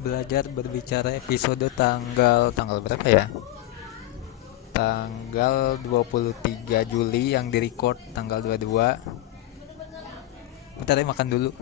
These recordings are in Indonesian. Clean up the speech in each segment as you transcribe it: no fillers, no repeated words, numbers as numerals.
Belajar berbicara episode tanggal berapa ya? Tanggal 23 Juli yang di-record tanggal 22. Bentar ya, makan dulu.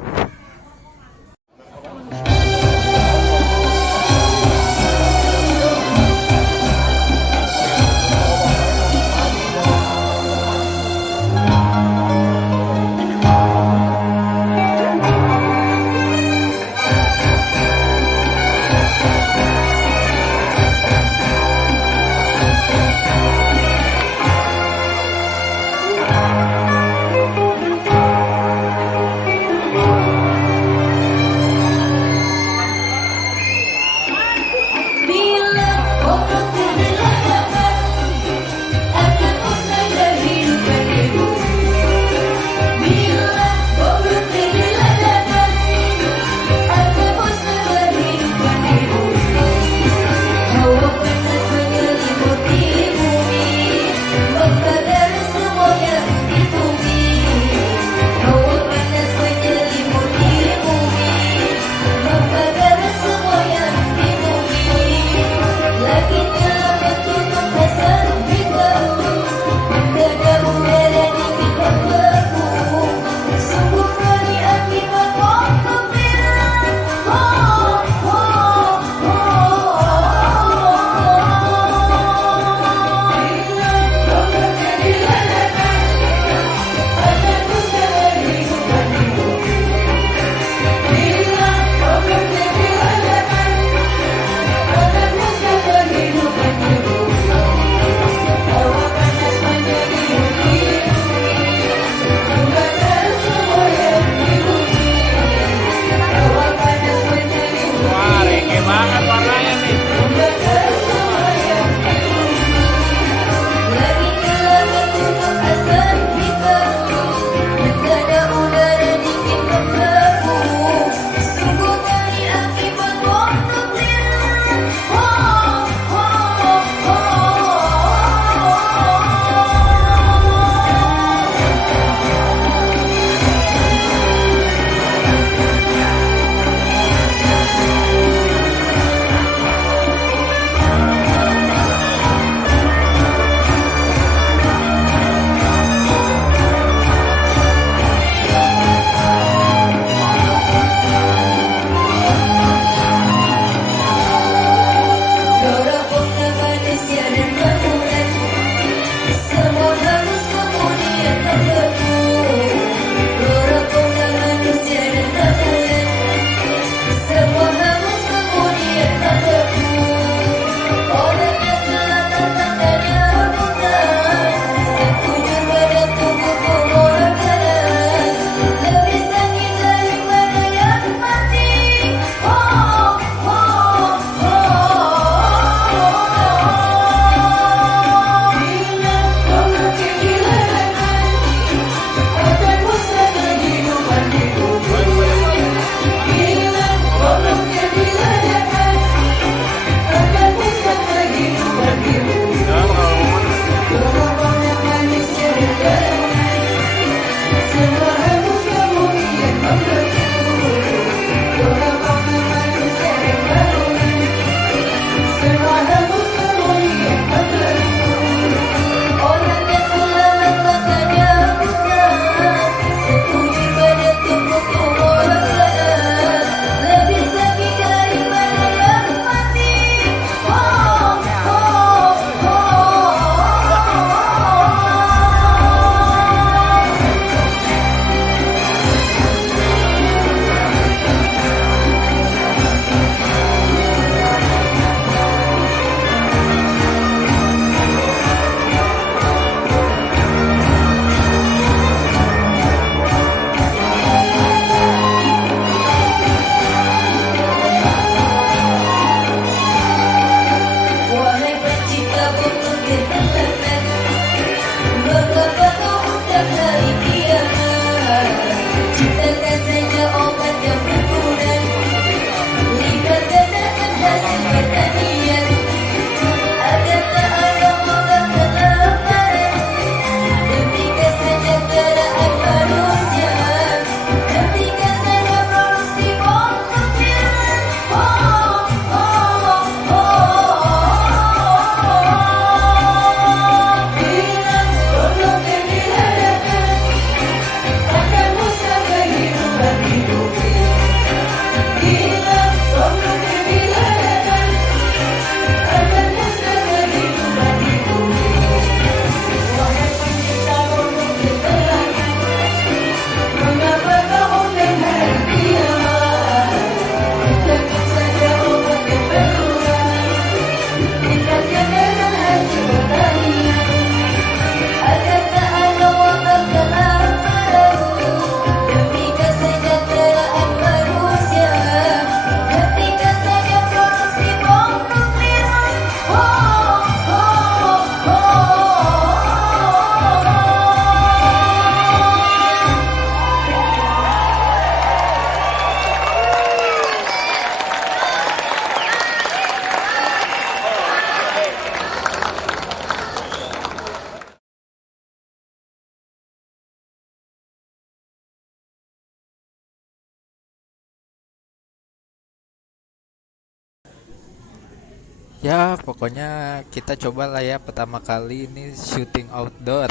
Ya pokoknya kita coba lah ya pertama kali ini shooting outdoor.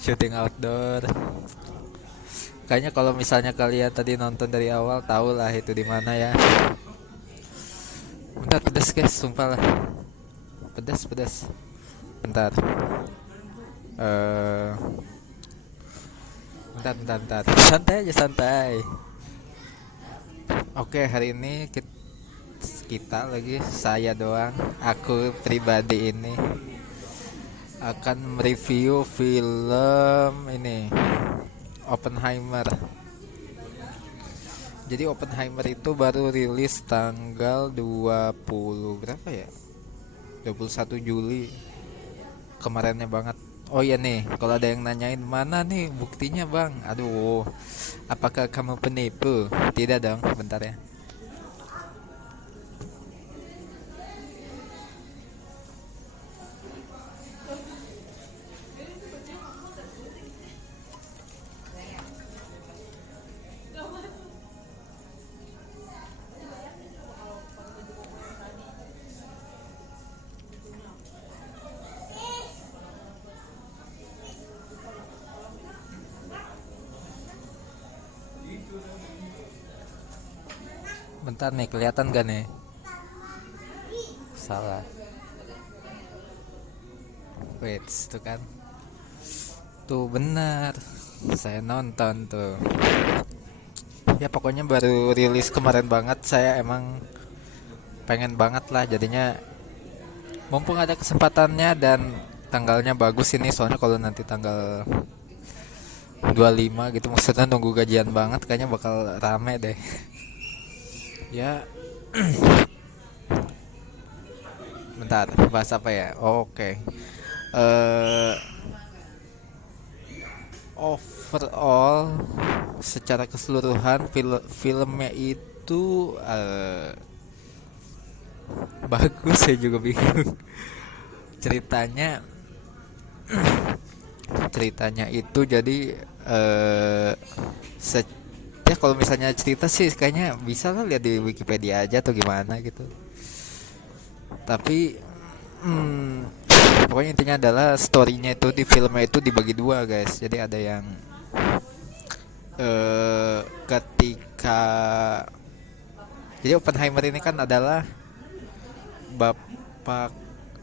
Shooting outdoor. Kayaknya kalau misalnya kalian tadi nonton dari awal tahu lah itu di mana ya. Bentar, pedas guys, sumpah lah. Pedas, pedas. Bentar. Eh, bentar. Santai aja, santai. Oke, hari ini kita lagi, saya doang, aku pribadi ini akan mereview film ini, Oppenheimer. Jadi Oppenheimer itu baru rilis tanggal 20 berapa ya? 21 Juli kemarinnya banget. Oh iya nih, kalau ada yang nanyain mana nih buktinya bang? Aduh, apakah kamu penipu? Tidak dong, bentar ya. Bentar nih, kelihatan gak nih? Salah. Wait, tuh kan. Tuh benar. Saya nonton tuh. Ya pokoknya baru rilis kemarin banget. Saya emang pengen banget lah jadinya, mumpung ada kesempatannya dan tanggalnya bagus ini, soalnya kalau nanti tanggal 25 gitu maksudnya nunggu gajian banget, kayaknya bakal rame deh. Ya, bentar, bahas apa ya? Oke. Eh Overall secara keseluruhan filmnya itu bagus, saya juga bingung. Ceritanya ceritanya itu jadi eh se- ya kalau misalnya cerita sih kayaknya bisa lah lihat di Wikipedia aja atau gimana gitu. Tapi pokoknya intinya adalah storynya itu di filmnya itu dibagi dua guys. Jadi ada yang ketika, jadi Oppenheimer ini kan adalah bapak,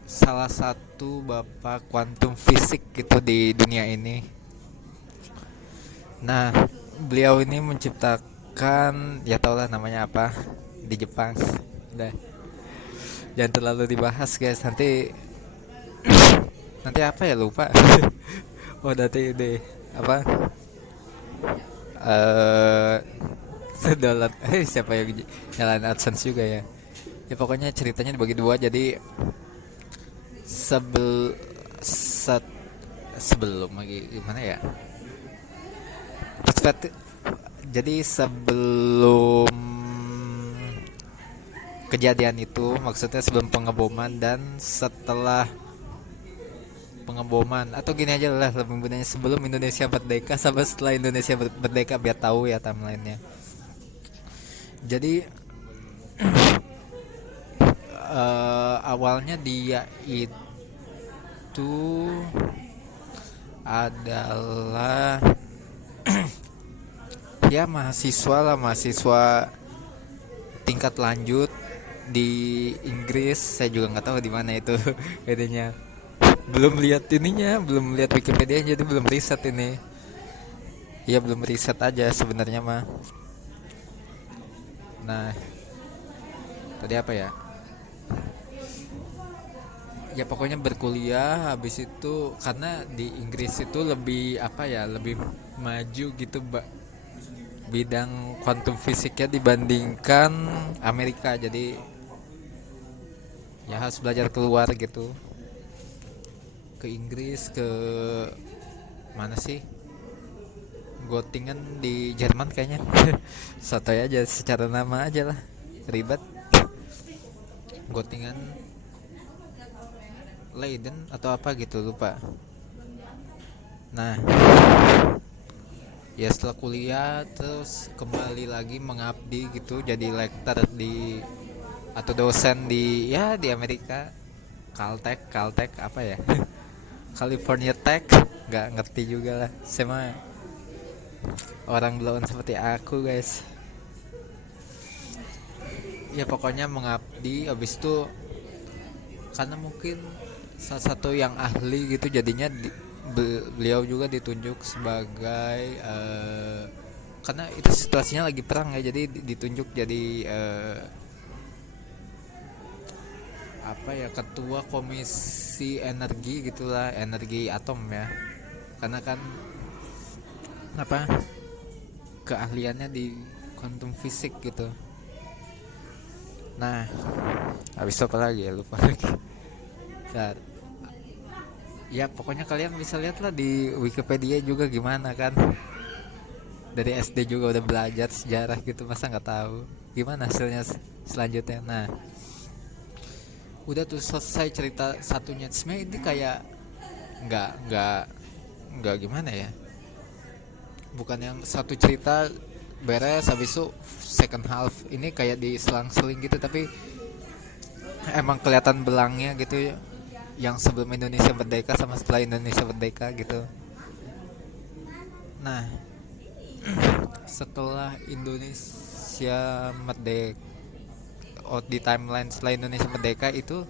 salah satu bapak kuantum fisik gitu di dunia ini. Nah, beliau ini menciptakan, ya tau lah namanya apa, di Jepang. Udah, jangan terlalu dibahas guys, nanti nanti apa ya, lupa. Oh nanti deh apa, eh sedolat, siapa yang nyalain AdSense juga ya. Ya pokoknya ceritanya dibagi dua, jadi sebel set, sebelum lagi gimana ya, perspektif. Jadi sebelum kejadian itu, maksudnya sebelum pengeboman dan setelah pengeboman, atau gini aja lah lebih mudahnya, sebelum Indonesia merdeka sama setelah Indonesia merdeka, biar tahu ya timelinenya. Jadi awalnya dia itu adalah ya mahasiswa lah, mahasiswa tingkat lanjut di Inggris. Saya juga nggak tahu di mana itu idenya, belum lihat ininya, belum lihat Wikipedia, jadi belum riset ini. Ya belum riset aja sebenarnya mah. Nah, tadi apa ya, ya pokoknya berkuliah habis itu, karena di Inggris itu lebih apa ya, lebih maju gitu bidang quantum fisiknya dibandingkan Amerika. Jadi ya harus belajar keluar gitu, ke Inggris, ke mana sih, Göttingen di Jerman kayaknya. Sotoy aja secara nama aja lah, ribet. Göttingen, Leiden atau apa gitu, lupa. Nah, ya setelah kuliah terus kembali lagi mengabdi gitu, jadi lektor di atau dosen di ya di Amerika, Caltech apa ya, California Tech, nggak ngerti juga lah sama orang belum seperti aku guys. Ya pokoknya mengabdi, habis itu karena mungkin salah satu yang ahli gitu jadinya beliau juga ditunjuk sebagai karena itu situasinya lagi perang ya, jadi ditunjuk jadi apa ya, ketua komisi energi gitulah, energi atom ya, karena kan apa, keahliannya di quantum fisik gitu. Nah habis itu apa lagi ya, lupa lagi. Bentar. Ya pokoknya kalian bisa lihat lah di Wikipedia juga gimana kan, dari SD juga udah belajar sejarah gitu, masa nggak tahu gimana hasilnya selanjutnya. Nah udah tuh selesai cerita satunya, sebenarnya ini kayak nggak nggak gimana ya, bukan yang satu cerita beres habis itu second half ini kayak diselang-seling gitu, tapi emang kelihatan belangnya gitu ya, yang sebelum Indonesia merdeka sama setelah Indonesia merdeka gitu. Nah setelah Indonesia merdeka, oh, di timeline setelah Indonesia merdeka itu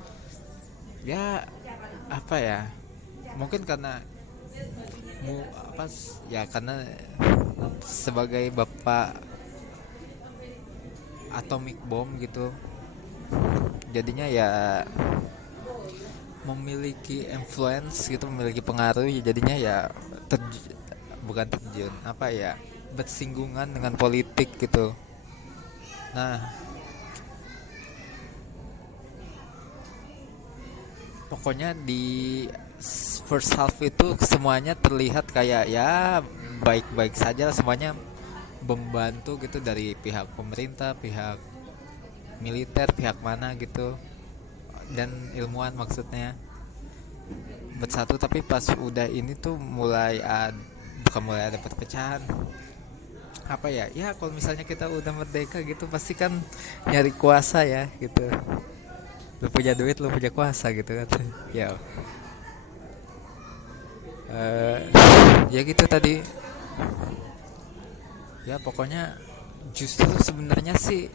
ya apa ya, mungkin karena apa ya, karena sebagai bapak atomic bomb gitu, jadinya ya memiliki influence gitu, memiliki pengaruh ya, jadinya ya bukan terjun apa ya, bersinggungan dengan politik gitu. Nah pokoknya di first half itu semuanya terlihat kayak ya baik-baik saja, semuanya membantu gitu, dari pihak pemerintah, pihak militer, pihak mana gitu, dan ilmuwan maksudnya bersatu. Tapi pas udah ini tuh mulai bukan mulai ada perpecahan, apa ya, ya kalau misalnya kita udah merdeka gitu pasti kan nyari kuasa ya gitu, lu punya duit lu punya kuasa gitu kan. Ya eh, ya gitu tadi ya, pokoknya justru sebenarnya sih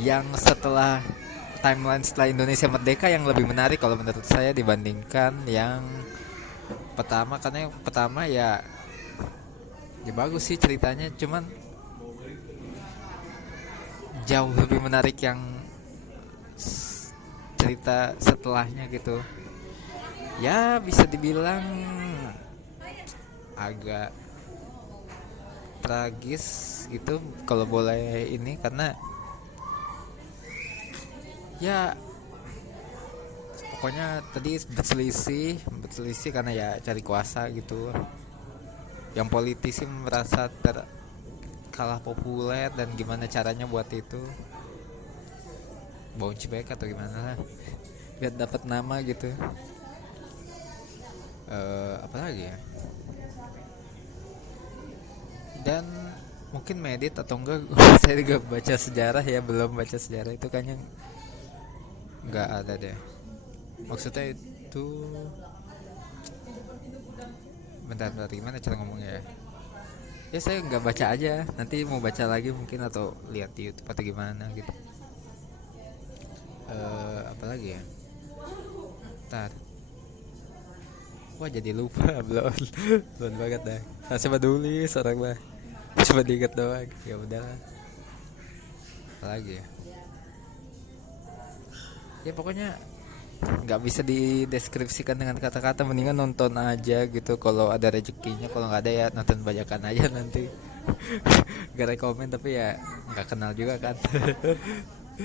yang setelah timeline setelah Indonesia merdeka yang lebih menarik kalau menurut saya dibandingkan yang pertama, karena yang pertama ya ya bagus sih ceritanya, cuman jauh lebih menarik yang cerita setelahnya gitu. Ya bisa dibilang agak tragis gitu kalau boleh ini, karena ya pokoknya tadi berselisih karena ya cari kuasa gitu, yang politisi merasa kalah populer dan gimana caranya buat itu, bounce back atau gimana lah biar dapat nama gitu. Apa lagi ya, dan mungkin medit atau enggak saya juga baca sejarah ya, belum baca sejarah itu kayaknya nggak ada deh, maksudnya itu bentar gimana cara ngomongnya ya, ya saya nggak baca aja, nanti mau baca lagi mungkin atau lihat di YouTube atau gimana gitu. Apa lagi ya, ntar wah jadi lupa. Belum banget dah, coba tulis orang mah coba diingat doang, ya udahlah. Apa lagi ya, ya pokoknya nggak bisa dideskripsikan dengan kata-kata, mendingan nonton aja gitu kalau ada rezekinya, kalau nggak ada ya nonton bajakan aja nanti. Gak rekomen tapi ya nggak kenal juga kan.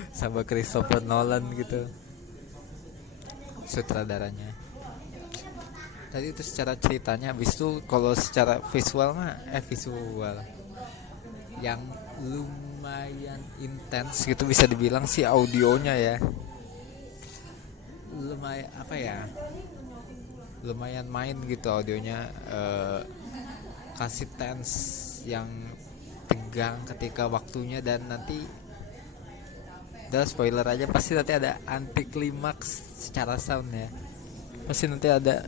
Sama Christopher Nolan gitu sutradaranya. Tadi itu secara ceritanya, habis itu kalau secara visual mah visual yang lumayan intens gitu, bisa dibilang sih audionya ya lumayan apa ya, lumayan main gitu audionya, kasih tense yang tegang ketika waktunya, dan nanti Udah spoiler aja, pasti nanti ada anti klimaks secara sound ya. Pasti nanti ada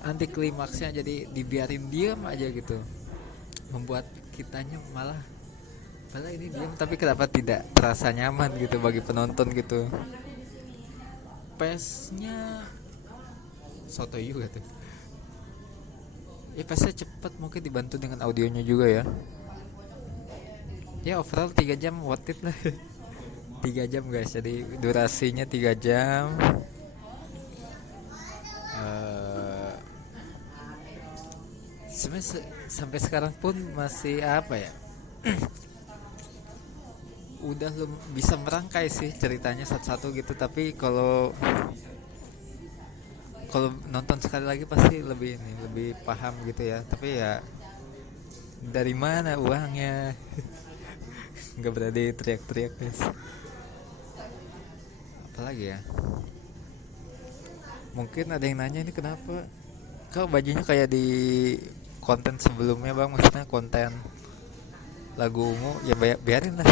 anti klimaksnya, jadi dibiarin diam aja gitu. Membuat kitanya malah malah ini diam tapi kenapa tidak terasa nyaman gitu bagi penonton gitu. Pace-nya soto juga tuh. Ya pace-nya cepet, mungkin dibantu dengan audionya juga ya. Ya overall 3 jam worth it lah. 3 jam guys, jadi durasinya 3 jam. Eh, Sebenarnya sampai sekarang pun masih apa ya, udah bisa merangkai sih ceritanya satu-satu gitu, tapi kalau kalau nonton sekali lagi pasti lebih ini lebih paham gitu ya, tapi ya dari mana uangnya. Nggak berani teriak-teriak guys. Apalagi ya, mungkin ada yang nanya ini kenapa kau bajunya kayak di konten sebelumnya bang, maksudnya konten lagu ungu ya, biarin lah.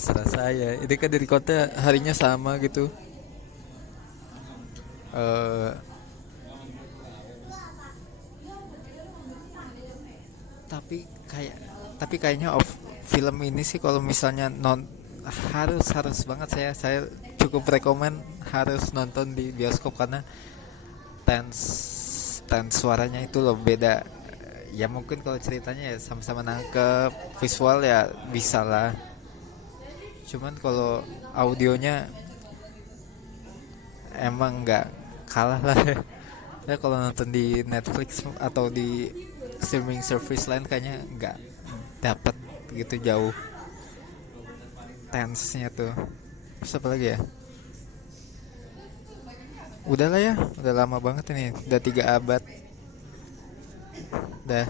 Serah saya, ini kan dari kota harinya sama gitu. eh tapi kayak tapi kayaknya film ini sih kalau misalnya harus harus banget, saya cukup rekomen harus nonton di bioskop karena tense tense suaranya itu loh beda ya. Mungkin kalau ceritanya ya sama-sama nangkep, visual ya bisa lah, cuman kalau audionya emang nggak kalah lah. Ya kalau nonton di Netflix atau di streaming service lain kayaknya nggak dapat gitu jauh tense-nya tuh. Terus apa lagi ya, udahlah ya, udah lama banget ini, udah 3 abad dah.